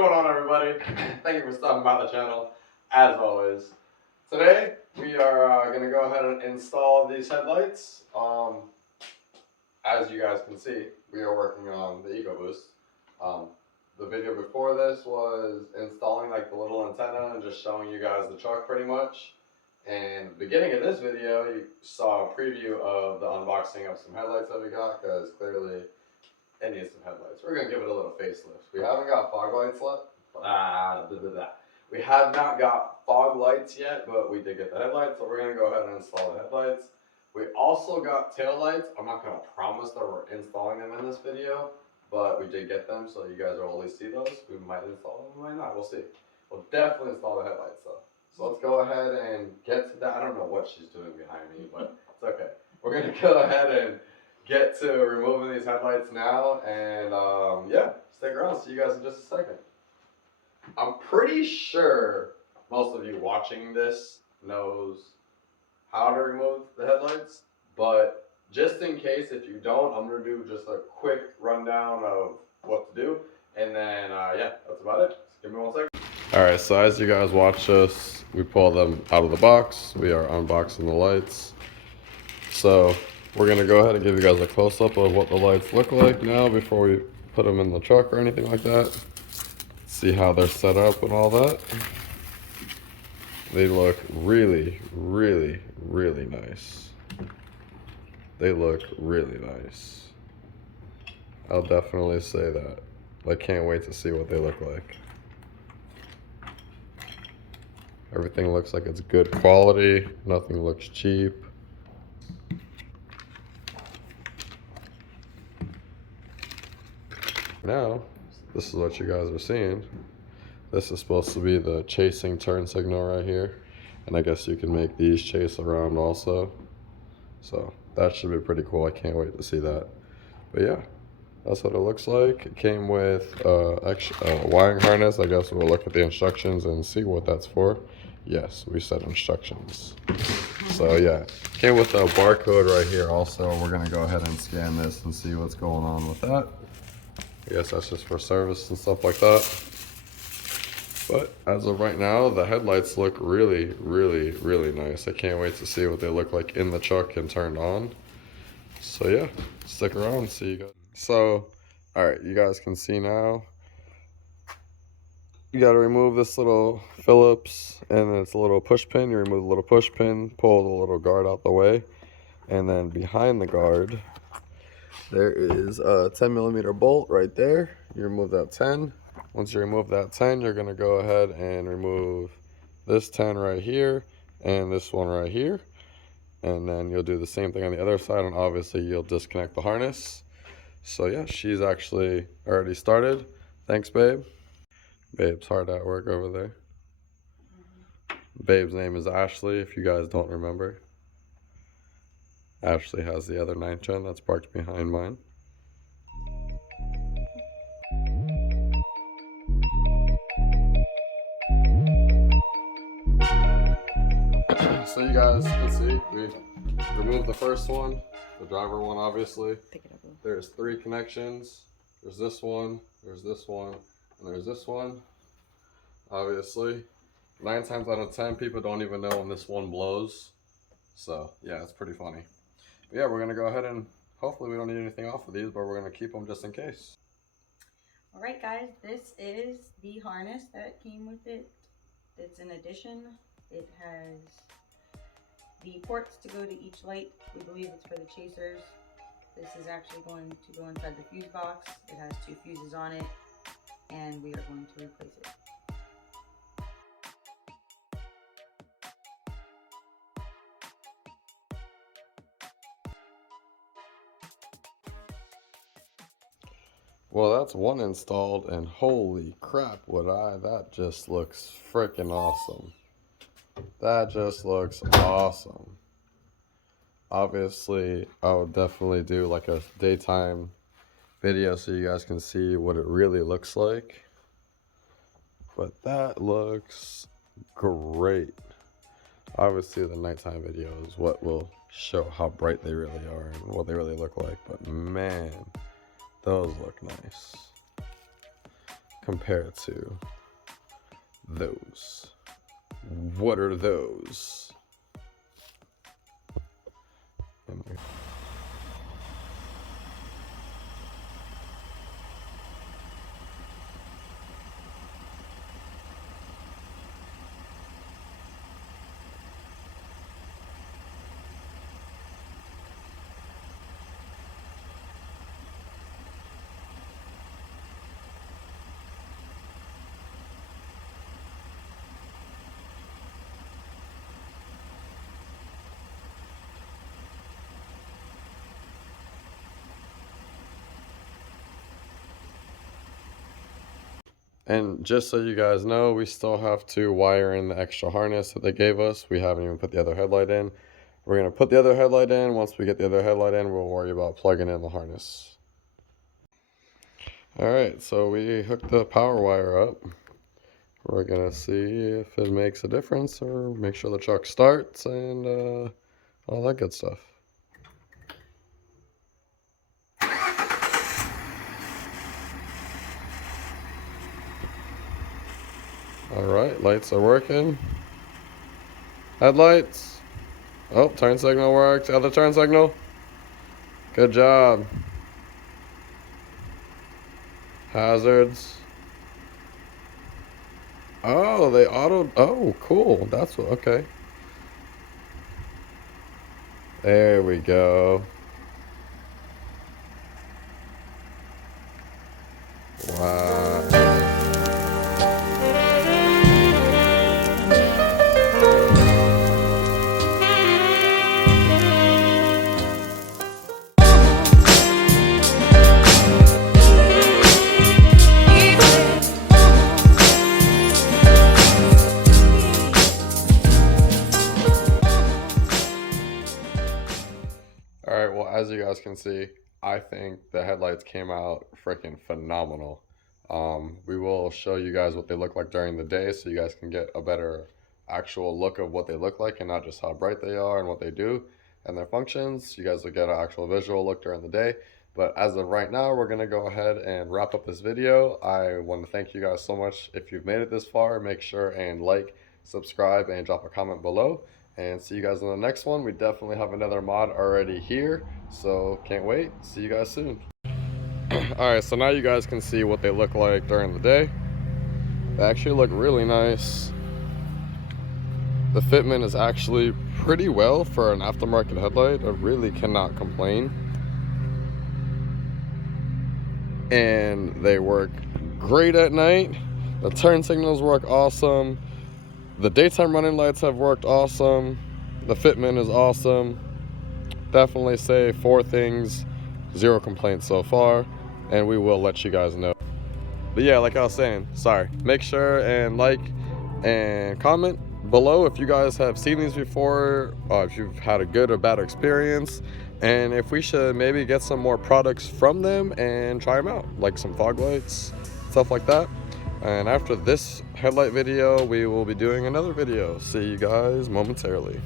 going on, everybody? Thank you for stopping by the channel, as always. Today, we are going to go ahead and install these headlights. As you guys can see, we are working on the EcoBoost. The video before this was installing like the little antenna and just showing you guys the truck pretty much. And at the beginning of this video, you saw a preview of the unboxing of some headlights that we got, because clearly it needs some headlights. We're going to give it a little facelift. We haven't got fog lights left. We have not got fog lights yet, but we did get the headlights, so we're going to go ahead and install the headlights. We also got tail lights. I'm not going to promise that we're installing them in this video, but we did get them, so you guys will at least see those. We might install them, we might not. We'll see. We'll definitely install the headlights, though. So let's go ahead and get to that. I don't know what she's doing behind me, but it's okay. We're going to go ahead and get to removing these headlights now, and yeah, stick around. See you guys in just a second. I'm pretty sure most of you watching this knows how to remove the headlights, but just in case if you don't, I'm going to do just a quick rundown of what to do, and then yeah, that's about it. Just give me 1 second. Alright, so as you guys watch this, we pull them out of the box. We are unboxing the lights. So we're going to go ahead and give you guys a close-up of what the lights look like now before we put them in the truck or anything like that. See how they're set up and all that. They look really, really, really nice. They look really nice. I'll definitely say that. I can't wait to see what they look like. Everything looks like it's good quality. Nothing looks cheap. Now, this is what you guys are seeing. This is supposed to be the chasing turn signal right here. And I guess you can make these chase around also. So that should be pretty cool. I can't wait to see that. But yeah, that's what it looks like. It came with a wiring harness. I guess we'll look at the instructions and see what that's for. Yes, we said instructions. So yeah, came with a barcode right here also. We're gonna go ahead and scan this and see what's going on with that. I guess that's just for service and stuff like that. But as of right now, the headlights look really, really, really nice. I can't wait to see what they look like in the truck and turned on. So yeah, stick around and see you guys. So, alright, you guys can see now. You got to remove this little Phillips, and it's a little push pin. You remove the little push pin, pull the little guard out the way, and then behind the guard, there is a 10mm bolt right there. You remove that 10. Once you remove that 10, you're going to go ahead and remove this 10 right here and this one right here. And then you'll do the same thing on the other side, and obviously you'll disconnect the harness. So yeah, she's actually already started. Thanks, babe. Babe's hard at work over there. Babe's name is Ashley, if you guys don't remember. Ashley has the other 9 gen that's parked behind mine. So you guys can see, we removed the first one, the driver one obviously. Pick it up. There's 3 connections. There's this one, there's this one, and there's this one. Obviously, 9 times out of 10 people don't even know when this one blows. So yeah, it's pretty funny. But yeah, we're gonna go ahead and hopefully we don't need anything off of these, but we're gonna keep them just in case. All right, guys, this is the harness that came with it. It's an addition. It has the ports to go to each light. We believe it's for the chasers. This is actually going to go inside the fuse box. It has 2 fuses on it, and we are going to replace it. Well, that's one installed, and holy crap, that just looks freaking awesome. That just looks awesome. Obviously, I would definitely do like a daytime video so you guys can see what it really looks like. But that looks great. Obviously, the nighttime video is what will show how bright they really are and what they really look like. But man, those look nice. compare to those? What are those? And just so you guys know, we still have to wire in the extra harness that they gave us. We haven't even put the other headlight in. We're going to put the other headlight in. Once we get the other headlight in, we'll worry about plugging in the harness. Alright, so we hooked the power wire up. We're going to see if it makes a difference or make sure the truck starts and all that good stuff. Alright, lights are working. Headlights. Oh, turn signal works. Other turn signal. Good job. Hazards. Oh, they auto. Oh, cool. That's what. Okay. There we go. Wow. Alright, well, as you guys can see, I think the headlights came out freaking phenomenal. We will show you guys what they look like during the day so you guys can get a better actual look of what they look like and not just how bright they are and what they do and their functions. You guys will get an actual visual look during the day. But as of right now, we're going to go ahead and wrap up this video. I want to thank you guys so much. If you've made it this far, make sure and like, subscribe, and drop a comment below. And see you guys in the next one. We definitely have another mod already here, so can't wait. See you guys soon. Alright, so now you guys can see what they look like during the day. They actually look really nice. The fitment is actually pretty well for an aftermarket headlight. I really cannot complain. And they work great at night. The turn signals work awesome. The daytime running lights have worked awesome. The fitment is awesome. Definitely say 4 things, 0 complaints so far, and we will let you guys know. But yeah, like I was saying, sorry. Make sure and like and comment below if you guys have seen these before, if you've had a good or bad experience, and if we should maybe get some more products from them and try them out, like some fog lights, stuff like that. And after this headlight video, we will be doing another video. See you guys momentarily.